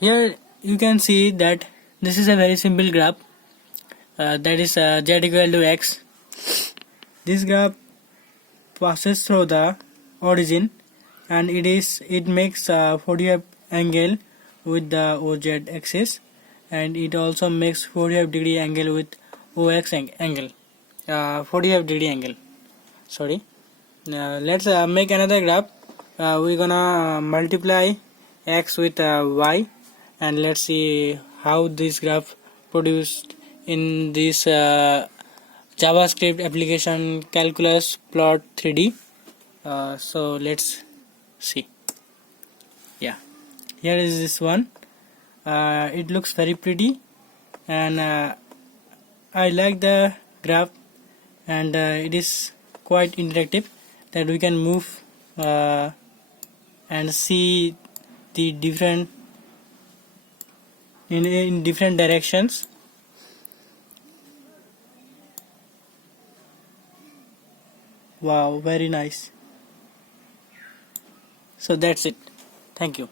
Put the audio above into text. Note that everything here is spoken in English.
Here you can see that this is a very simple graph, that is z equal to x. This graph passes through the origin, and it makes 45 angle with the OZ axis, and it also makes 45 degree angle with OX angle, 45 degree angle. Sorry. Let's make another graph. We're gonna multiply x with y, and let's see how this graph produced in this JavaScript application CalcPlot3D. So let's see. Yeah, here is this one. It looks very pretty, and I like the graph, and it is quite interactive, that we can move and see the different in different directions. Wow, very nice. So that's it. Thank you.